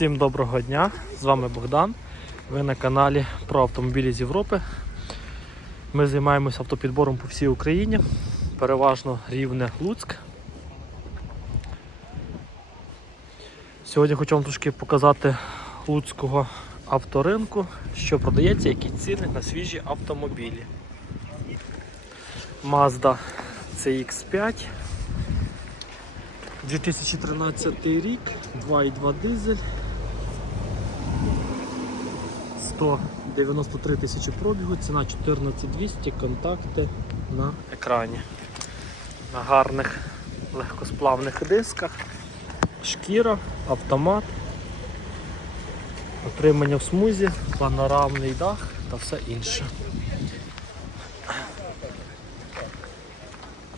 Всім доброго дня! З вами Богдан. Ви на каналі про автомобілі з Європи. Ми займаємося автопідбором по всій Україні, переважно рівне Луцьк. Сьогодні хочу вам трошки показати луцького авторинку, що продається, які ціни на свіжі автомобілі. Mazda CX5 2013 рік, 2,2 дизель, 193 тисячі пробігу, ціна 14200, контакти на екрані. На гарних легкосплавних дисках, шкіра, автомат, отримання в смузі, панорамний дах та все інше.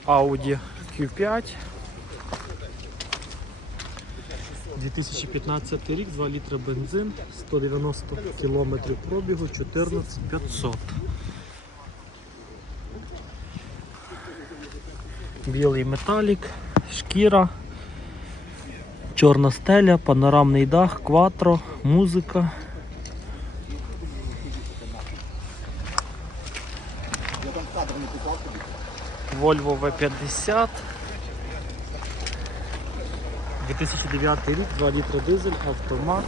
Audi Q5 2015 рік, 2 літри бензин, 190 км пробігу, 14500. Білий металік, шкіра, чорна стеля, панорамний дах, кватро, музика. Volvo V50. 2009 рік, 2 літри дизель, автомат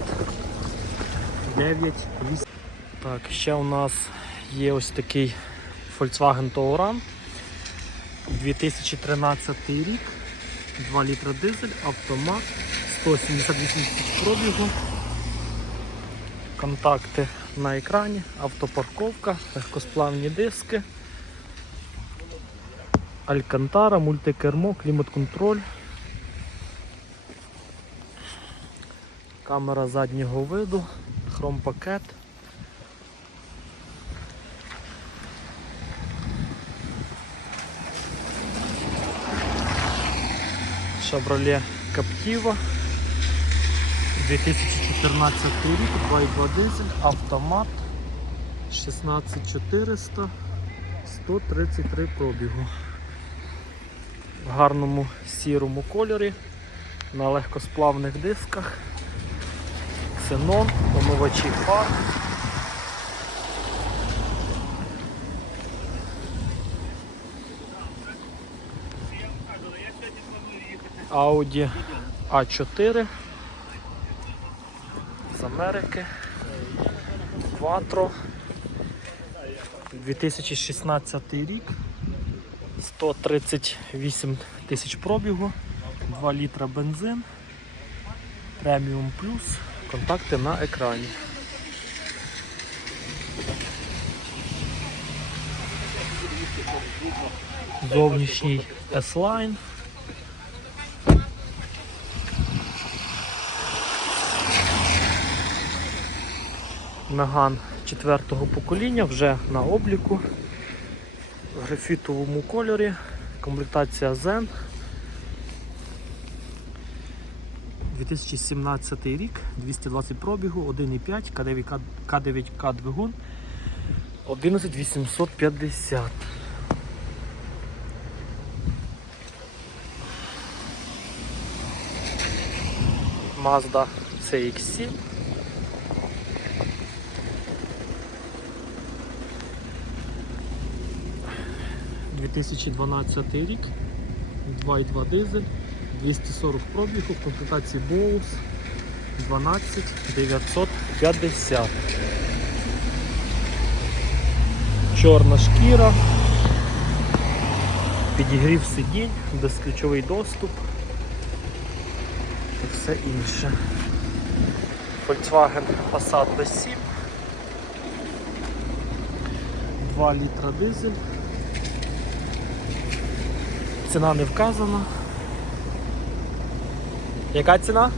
9 8. Так, ще у нас є ось такий Volkswagen Touran. 2013 рік, 2 літри дизель, автомат, 178 тисяч пробігу. Контакти на екрані, автопарковка, легкосплавні диски, Алькантара, мультикермо, клімат-контроль. Камера заднього виду, хромпакет. Chevrolet Captiva 2014 рік, 2,2 дизель, автомат 16400, 133 пробігу. В гарному сірому кольорі, на легкосплавних дисках ксенон, омивачі фар. Audi A4 з Америки. Quattro. 2016 рік. 138 тисяч пробігу, 2 літра бензин, преміум плюс. Контакти на екрані. Зовнішній S-Line. Меган четвертого покоління вже на обліку в графітовому кольорі. Комплектація Zen. 2017 рік, 220 пробігу, 1,5, К9К, К9К двигун, 11850. Mazda CX-7. «2012 рік, 2,2 дизель, 240 пробігу комплектації Bose 12 950. Чорна шкіра, підігрів сидінь, безключовий доступ і все інше. Volkswagen Passat B7, 2 літра дизель. Ціна не вказана. Яка ціна?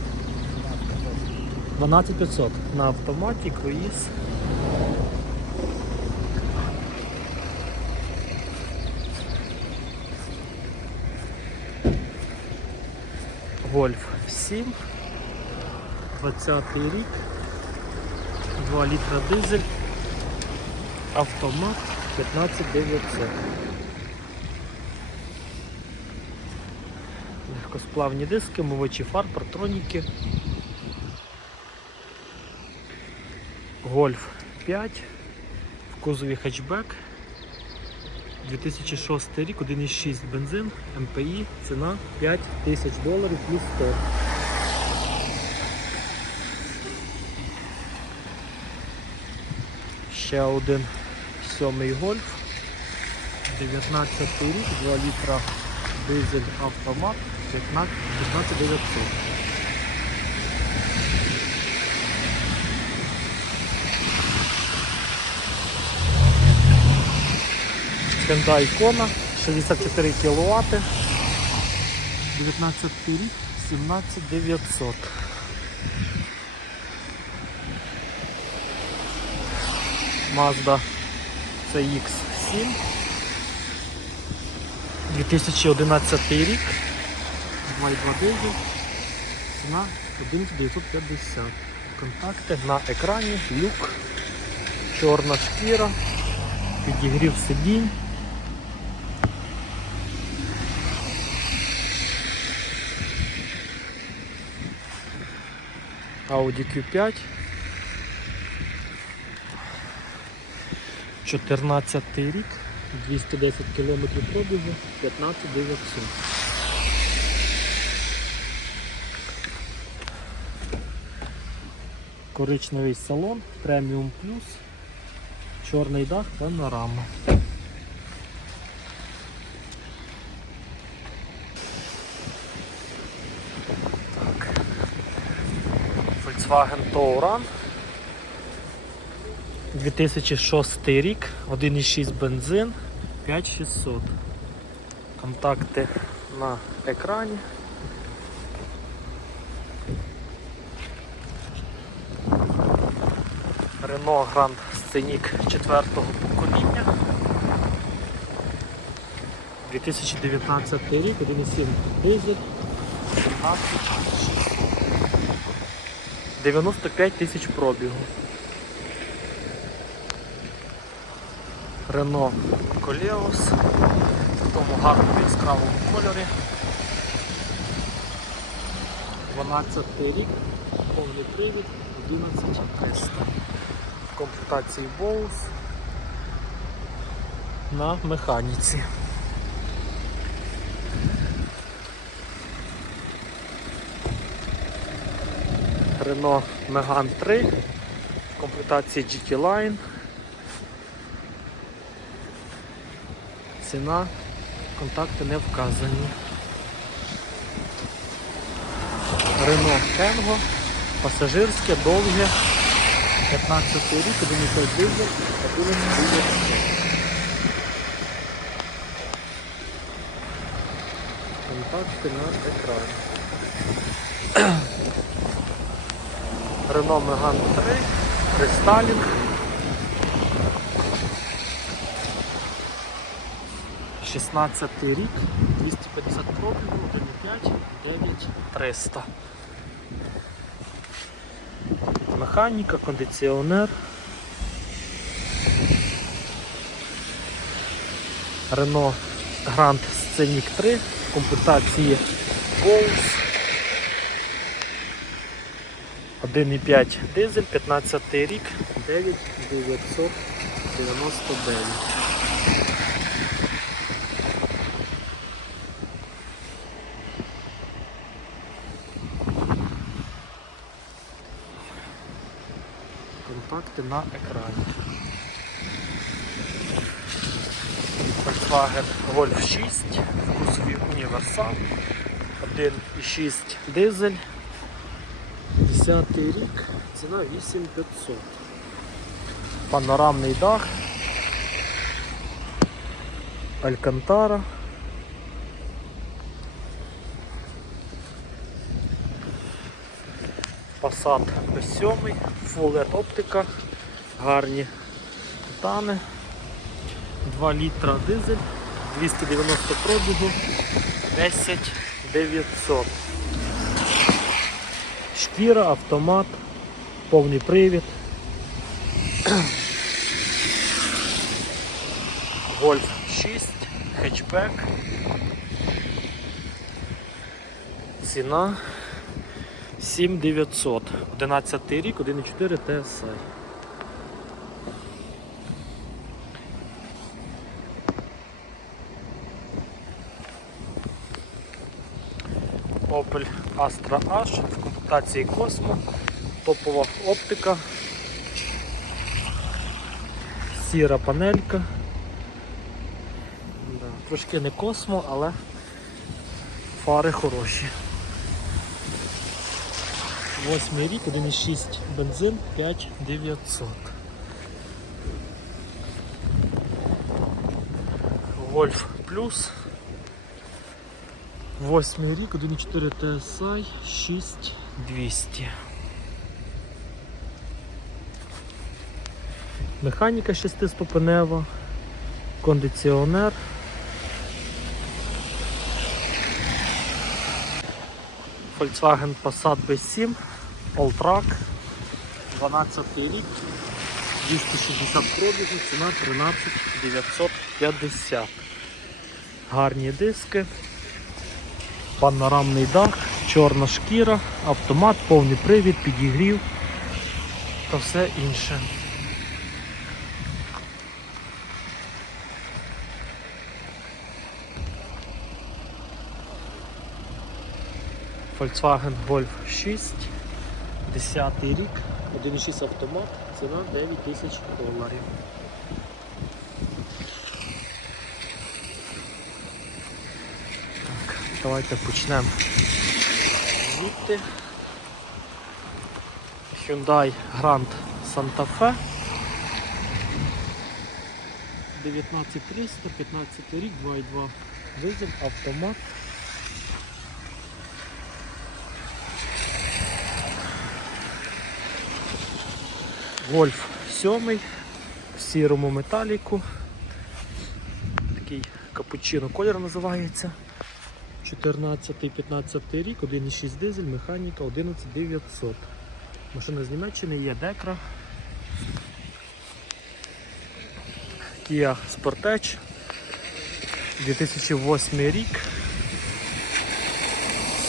12500 на автоматі, круїз. Гольф 7, 20 рік, 2 літра дизель, автомат 15900. Легкосплавні диски, мовичі фар, партроніки. Гольф 5 в кузові хетчбек. 2006 рік, 1,6 бензин, МПІ, ціна 5 тисяч доларів плюс 100. Ще один сьомий гольф. 19 рік, 2 літра дизель автомат, 15 900. Hyundai Kona, 64 кВт, 19 рік, 17 900. Mazda CX-7, 2011 рік, 2,2 дизель, ціна 11950. Контакти на екрані, люк, чорна шкіра, підігрів сидінь. Audi Q5. 14 рік, 210 км пробігу, 15 900. Коричневий салон, преміум плюс, чорний дах, панорама. Так. Volkswagen Touran. 2006 рік, 1,6 бензин, 5600. Контакти на екрані. Renault Grand Scenic 4 покоління. 2019 рік, 1,7 дизель, 17, 95 тисяч пробігу. Рено Колеус в тому гарному яскравому кольорі. 12 рік, повний привід, 11300. Комплектації Bose на механіці. Renault Megane 3 в комплектації GT Line. Ціна, контакти не вказані. Рено Кенго, пасажирське, довге, 15 рік, 1,5 дизель, 11 Контакти на екрані. Рено Меган 3, рестайлінг. 16 рік, 250 пробігу, 1,5, 9300. Механіка, кондиціонер. Renault Grand Scenic 3 в комплектації Bose. 1,5 дизель, 15 рік, 9999. Контакти на екрані. Volkswagen Golf 6 в кузові універсал. 1,6 дизель. 10 рік, ціна 8500. Панорамний дах. Алькантара. Passat B7, Full оптика, гарні титани, 2 літра дизель, 290 пробігу, 10 900. Шкіра, автомат, повний привід. Гольф 6, хетчбек. Ціна 7900. 11 рік, 1,4 TSI. Opel Astra H в комплектації Cosmo, топова оптика, сіра панелька. Да, Трошки не Cosmo, але фари хороші. Восьмий рік, 1,6 бензин, 5900. Wolf Plus. Восьмий рік, 1,4 TSI, 6200. Механіка шестиступенева, кондиціонер. Volkswagen Passat B7, Alltrack, 12 рік, 260 пробігів, ціна 13 950. Гарні диски, панорамний дах, чорна шкіра, автомат, повний привід, підігрів та все інше. Volkswagen Golf 6, 10 рік, 1,6 автомат, ціна 9 тисяч доларів. Давайте почнемо звідти. Hyundai Grand Santa Fe. 19300, 15 рік, 2,2 дизель, автомат. Гольф 7 в сірому металіку. Такий капучино колір називається. 14-15 рік, 1,6 дизель, механіка 11900. Машина з Німеччини є Декра. Kia Sportage. 2008 рік.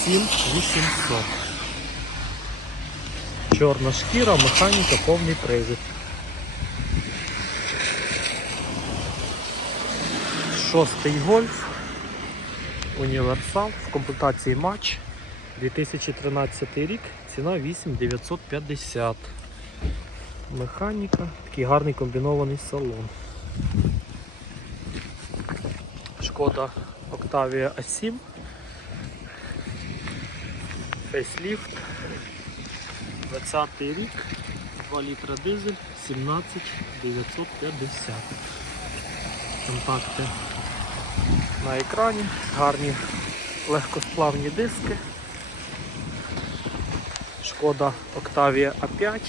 7800. Чорна шкіра, механіка, повний привід. Шостий гольф. Універсал в комплектації матч. 2013 рік, ціна 8950. Механіка, такий гарний комбінований салон. Шкода Octavia A7. Фейсліфт. 20 рік, 2 літра дизель, 17 950. Контакти на екрані, гарні легкосплавні диски. Шкода Octavia A5,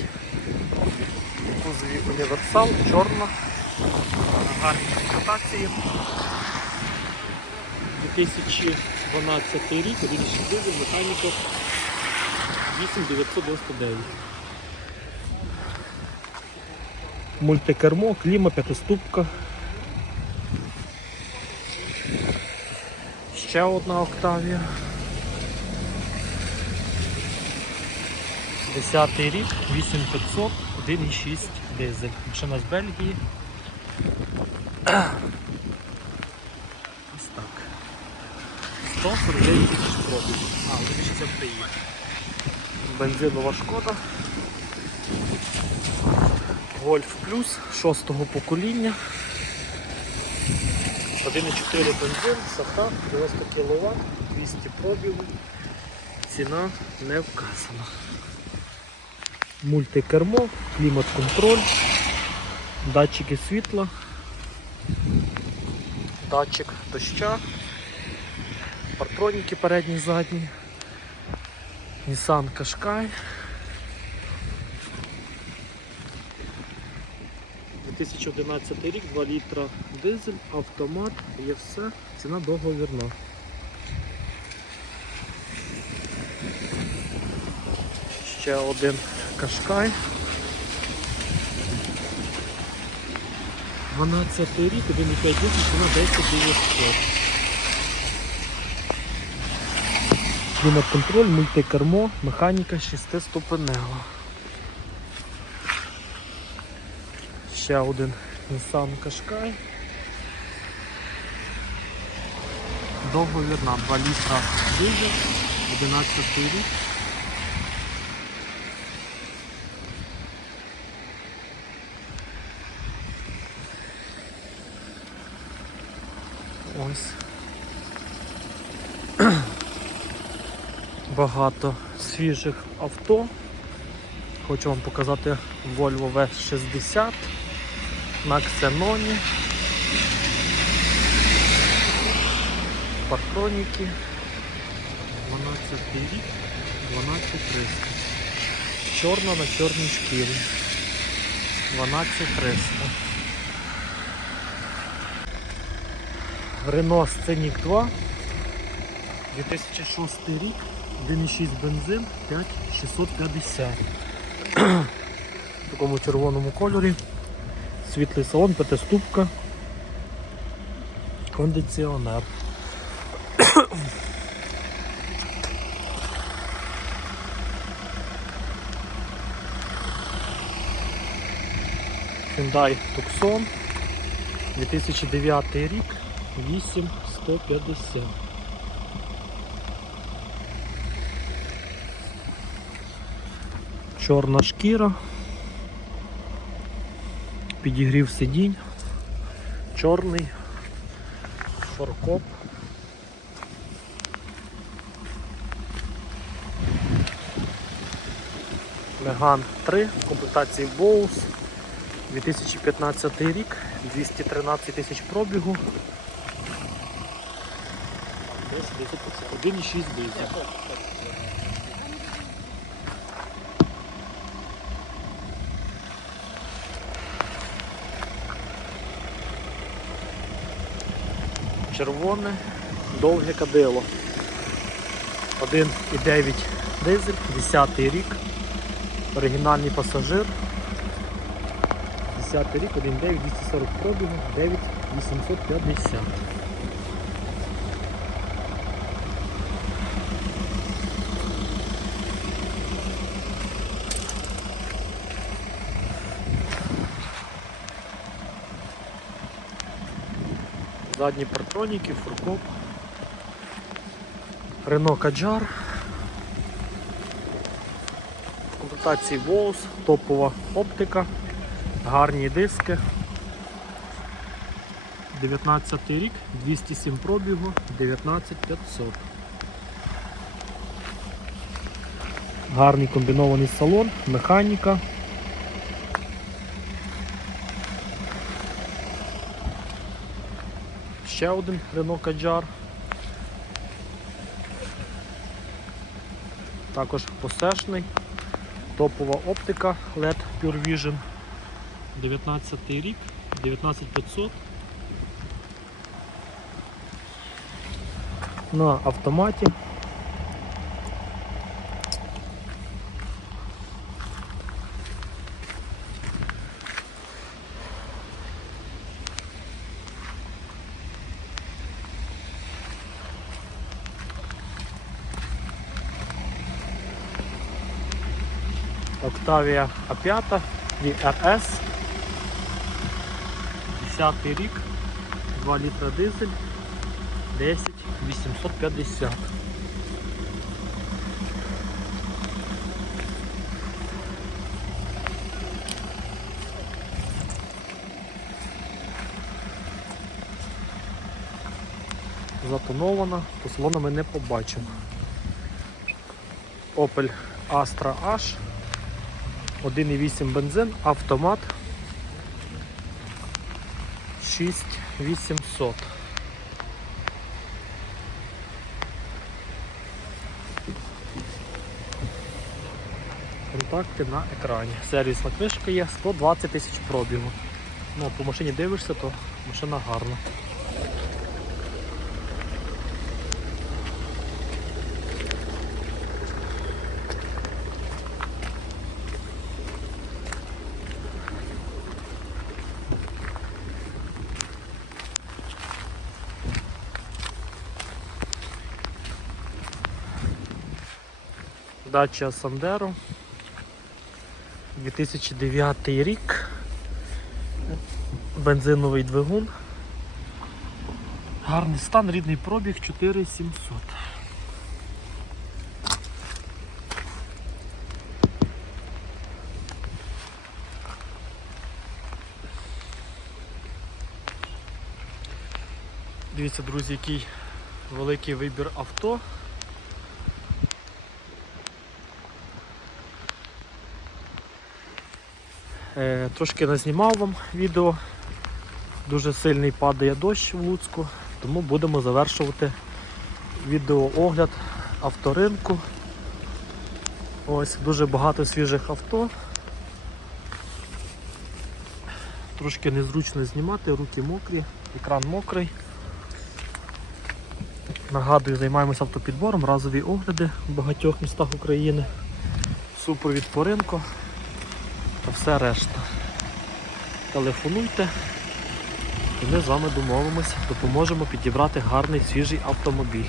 кузові універсал, чорна, на гарній комплектації. 2012 рік, 1,6 дизель, механіка 8999. Мультикермо, кліма, п'ятиступка. Ще одна Октавія. Десятий рік, 8500, 1,6 дизель. Машина з Бельгії. Ось так. 149 тисяч пробігів. А, вже це приїде. Бензинова шкода. Гольф плюс шостого покоління. 1,4 бензин, сата, 90 кВт, 200 пробігу. Ціна не вказана. Мультикермо, клімат-контроль, датчики світла, датчик доща, партроніки передні задні. Nissan Qashqai. 2011 рік, 2 літра дизель, автомат, є все, ціна договірна. Ще один Qashqai. 12 рік, 1,5 дизель, ціна 10 900. Клімат-контроль, мультикермо, механіка 6 ступенева. Ще один Nissan Qashqai. Договір на 2 літра дизель, 11 рік. Ось. Багато свіжих авто. Хочу вам показати Volvo V60 Xenon. Патроніки. 12 рік, 12300. Чорна на чорній шкірі. 12300. Renault Scenic 2. 2006 рік. 1,6 бензин, 5650. В такому червоному кольорі. Світлий салон, п'ятиступка. Кондиціонер. Hyundai Tucson 2009 рік 8150. Чорна шкіра, підігрів сидінь, чорний, форкоп. Меган 3 в комплектації Bose 2015 рік, 213 тисяч пробігу. Десь 1,6 дизель. Червоне, довге кадило. 1,9 дизель, 10 рік, оригінальний пасажир. 10 рік, 1,9, 240 пробігу, 9,850. Задні партроніки, фуркоп. Рено Каджар. В комплектації Bose, топова оптика, гарні диски. 19 рік, 207 пробігу, 19500. Гарний комбінований салон, механіка. Ще один Renault Kadjar. Також посешний, топова оптика LED Pure Vision. 19 рік, 19500. На автоматі. Octavia A5 VRS. 10 рік, 2 літра дизель, 10 850. Затонована, то салону ми не побачимо. Opel Astra H 1,8 бензин, автомат 6800. Контакти на екрані. Сервісна книжка є 120 тисяч пробігу. Ну, по машині дивишся, то машина гарна. Дача Сандеро. 2009 рік. Бензиновий двигун. Гарний стан, рідний пробіг 4700. Дивіться, друзі, який великий вибір авто. Трошки назнімав вам відео. Дуже сильний падає дощ в Луцьку, тому будемо завершувати відеоогляд авторинку. Ось дуже багато свіжих авто. Трошки незручно знімати, руки мокрі, екран мокрий. Нагадую, займаємося автопідбором, разові огляди в багатьох містах України, супровід по ринку та все решта. Телефонуйте і ми з вами домовимося, допоможемо підібрати гарний свіжий автомобіль.